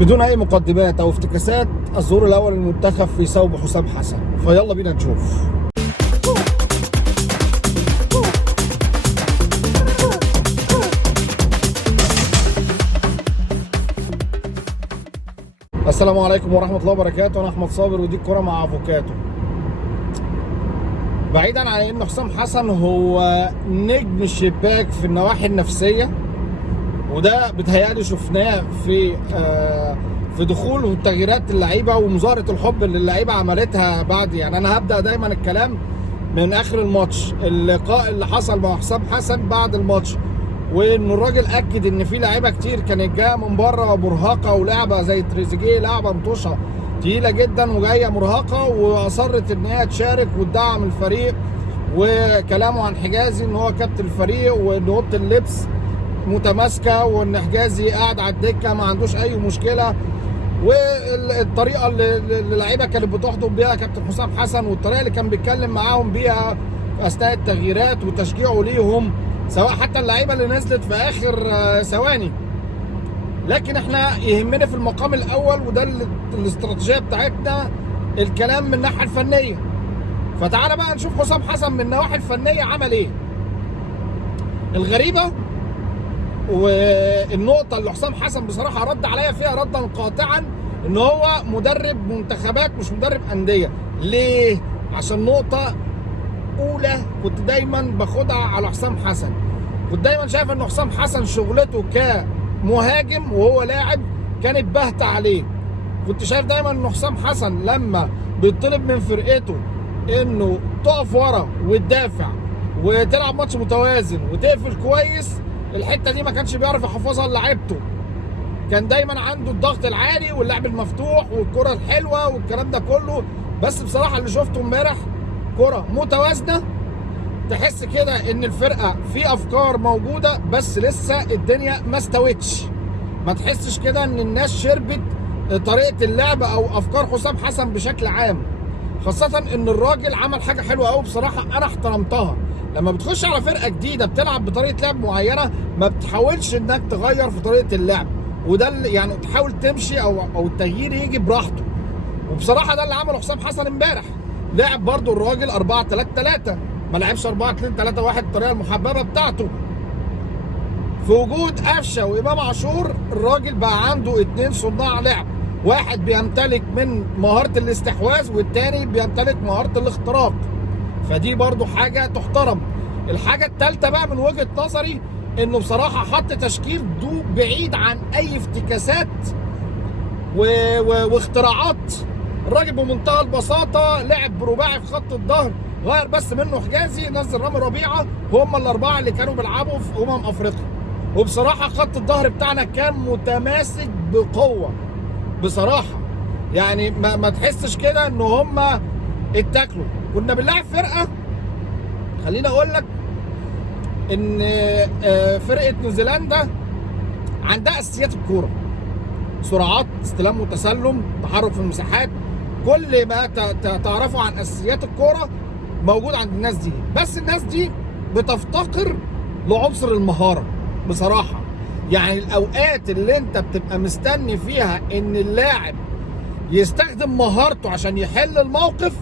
بدون اي مقدمات او افتكاسات، الظهور الاول للمنتخب في ثوب حسام حسن، فيلا بينا نشوف. السلام عليكم ورحمه الله وبركاته. انا احمد صابر ودي الكوره مع افوكاتو. بعيدا عن ان حسام حسن هو نجم الشباك في النواحي النفسيه، وده بتهيألي شفناه في دخول وتغييرات اللعيبه ومظاهره الحب اللي اللعيبه عملتها بعد، يعني انا هبدا دايما الكلام من اخر الماتش، اللقاء اللي حصل مع حسام حسن بعد الماتش، وان الراجل اكد ان في لعيبه كتير كانت جايه من بره مرهقه، ولعبه زي تريزيجيه لعبه مطوشه تقيله جدا وجايه مرهقه، واصرت ان هي تشارك وتدعم الفريق. وكلامه عن حجازي ان هو كابتن الفريق، وان اوضه اللبس متماسكه، وان حجازي قاعد على الدكه ما عندوش اي مشكله، والطريقه اللي اللعيبه كانت بتحضن بيها كابتن حسام حسن، والطريقه اللي كان بيتكلم معاهم بيها اثناء التغييرات وتشجيعه ليهم، سواء حتى اللعيبه اللي نزلت في اخر ثواني. لكن احنا يهمنا في المقام الاول، وده الاستراتيجيه بتاعتنا، الكلام من الناحيه الفنيه. فتعالى بقى نشوف حسام حسن من النواحي الفنيه عمل ايه. الغريبه والنقطه اللي حسام حسن بصراحه رد عليا فيها ردا قاطعا، ان هو مدرب منتخبات مش مدرب انديه. ليه؟ عشان نقطه اولى كنت دايما باخدها على حسام حسن، كنت دايما شايف ان حسام حسن شغلته كمهاجم وهو لاعب كانت باهته عليه. كنت شايف دايما ان حسام حسن لما بيطلب من فرقته انه تقف ورا وتدافع وتلعب ماتش متوازن وتقفل كويس، الحته دي ما كانش بيعرف يحفظها لعيبته. كان دايما عنده الضغط العالي واللعب المفتوح والكره الحلوه والكلام ده كله. بس بصراحه اللي شفته امبارح كره متوازنه، تحس كده ان الفرقه في افكار موجوده، بس لسه الدنيا ما استوتش. ما تحسش كده ان الناس شربت طريقه اللعب او افكار حسام حسن بشكل عام، خاصه ان الراجل عمل حاجه حلوه قوي بصراحه انا احترمتها. لما بتخش على فرقه جديده بتلعب بطريقه لعب معينه، ما بتحاولش انك تغير في طريقه اللعب، وده اللي يعني تحاول تمشي او التغيير يجي براحته. وبصراحه ده اللي عمله حسام حسن امبارح. لعب برضو الراجل 4-3-3، ما لعبش 4-2-3-1 الطريقه المحببه بتاعته. في وجود قفشه وامام عاشور، الراجل بقى عنده 2 صناع لعب، واحد بيمتلك من مهاره الاستحواذ والتاني بيمتلك مهاره الاختراق، فدي برضو حاجه تحترم. الحاجه الثالثه بقى من وجهه نظري، انه بصراحه حط تشكيل بعيد عن اي افتكاسات واختراعات. الراجل بمنتهى البساطه لعب برباعي في خط الظهر، غير بس منه حجازي، نزل رامي ربيعه، هم الاربعه اللي كانوا بيلعبوا في افريقيا. وبصراحه خط الظهر بتاعنا كان متماسك بقوه بصراحه، يعني ما تحسش كده ان هم اتاكلوا. كنا بنلعب فرقه، خليني اقول لك ان فرقه نيوزيلندا عندها اساسيات الكوره، سرعات، استلام وتسلم، تحرك في المساحات، كل ما تعرفوا عن اساسيات الكوره موجود عند الناس دي. بس الناس دي بتفتقر لعنصر المهاره بصراحه. يعني الاوقات اللي انت بتبقى مستني فيها ان اللاعب يستخدم مهارته عشان يحل الموقف،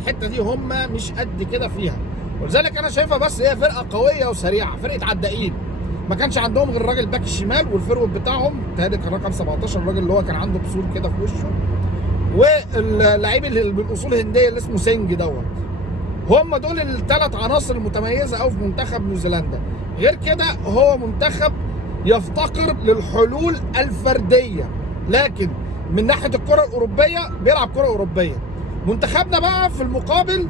الحته دي هم مش قد كده فيها. ولذلك انا شايفها بس هي فرقه قويه وسريعه، فرقه عدائين. ما كانش عندهم غير الراجل باك الشمال والفيرود بتاعهم تهيألي كان رقم 17، الراجل اللي هو كان عنده بصول كده في وشه، واللعيب اللي بالاصول الهنديه اللي اسمه سينج دوت. هم دول الثلاث عناصر المتميزه قوي في منتخب نيوزيلندا. غير كده هو منتخب يفتقر للحلول الفرديه، لكن من ناحيه الكره الاوروبيه بيلعب كره اوروبيه. منتخبنا بقى في المقابل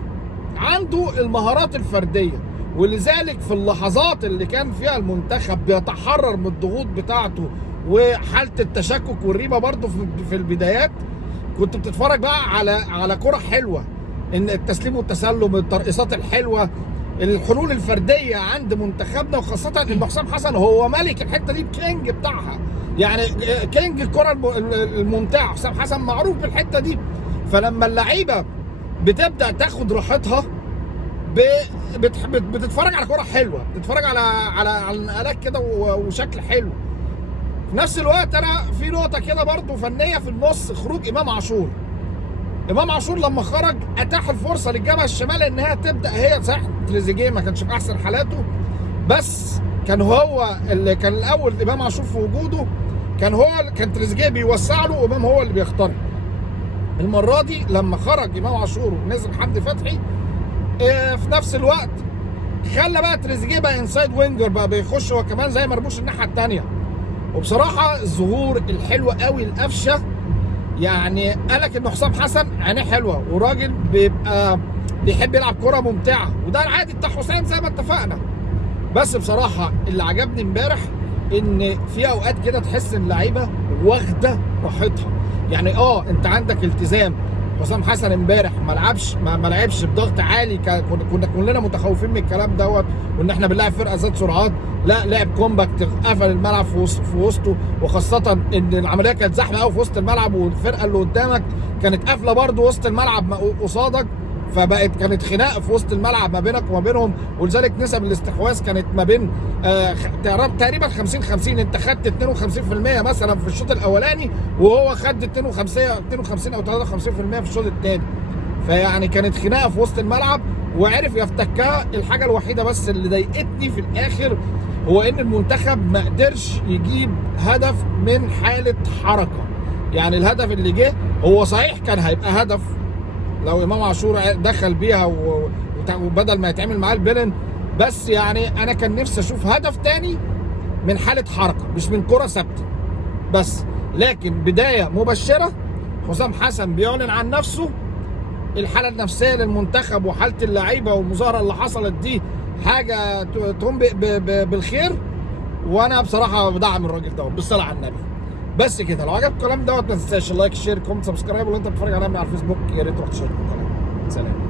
عنده المهارات الفرديه، ولذلك في اللحظات اللي كان فيها المنتخب بيتحرر من الضغوط بتاعته وحاله التشكك والريبه برضه في البدايات، كنت بتتفرج بقى على كره حلوه، ان التسليم والتسلم، الترقيصات الحلوه، الحلول الفرديه عند منتخبنا، وخاصه ان حسام حسن هو ملك الحته دي، الكينج بتاعها، يعني كينج الكره الممتعه. حسام حسن معروف بالحته دي. فلما اللعيبه بتبدا تاخد راحتها، بتتفرج على كره حلوه، بتتفرج على نقلات كده وشكل حلو. في نفس الوقت انا في نقطه كده برضو فنيه في النص، خروج امام عاشور. امام عاشور لما خرج اتاح الفرصه للجبهه الشمال انها تبدا هي، صح تريزيجيه ما كانش في احسن حالاته، بس كان هو اللي كان الاول. امام عاشور في وجوده كان تريزيجيه بيوسع له وامام هو اللي بيخترق. المره دي لما خرج امام عاشور ونزل حمدي فتحي في نفس الوقت خلى بقى تريزيجيه بقى انسايد وينجر، بقى بيخش هو كمان زي مرموش الناحيه الثانيه. وبصراحه الظهور الحلو قوي القفشه، يعني قالك ان حسام حسن عينيه حلوه وراجل بيبقى بيحب يلعب كره ممتعه، وده العادي بتاع حسام زي ما اتفقنا. بس بصراحه اللي عجبني امبارح ان في اوقات كده تحس ان اللعيبه واخده راحتها. يعني انت عندك التزام. حسام حسن امبارح ما لعبش بضغط عالي، كنا كلنا متخوفين من الكلام دوت، وان احنا بنلعب فرقه ذات سرعات. لا، لعب كومباكت، قفل الملعب في وسطه، وخاصه ان العمليه كانت زحمه قوي في وسط الملعب، والفرقه اللي قدامك كانت قافله برده وسط الملعب قصادك، كانت خناقه في وسط الملعب ما بينك وما بينهم. ولذلك نسب الاستحواذ كانت ما بين تقريبا 50-50. انت خدت 52% مثلا في الشوط الاولاني، وهو خد 52 او 53% في الشوط الثاني. فيعني كانت خناقه في وسط الملعب وعرف يفتكها. الحاجه الوحيده بس اللي ضايقتني في الاخر هو ان المنتخب ما قدرش يجيب هدف من حاله حركه. يعني الهدف اللي جه هو صحيح كان هيبقى هدف لو امام عاشور دخل بيها وبدل ما يتعمل معاه البلن، بس يعني انا كان نفسي اشوف هدف تاني من حاله حركه مش من كره ثابته بس. لكن بدايه مبشره، حسام حسن بيعلن عن نفسه. الحاله النفسيه للمنتخب وحاله اللعيبه والمظاهره اللي حصلت دي حاجه تقوم بالخير، وانا بصراحه بدعم الراجل دوت بالصلاه على النبي. بس كده، لو عجبك الكلام دوت ما تنساش اللايك، الشير، كومنت، سبسكرايب. ولو انت بتتفرج عليا على الفيسبوك يا ريت تروح تشترك القناه. سلام.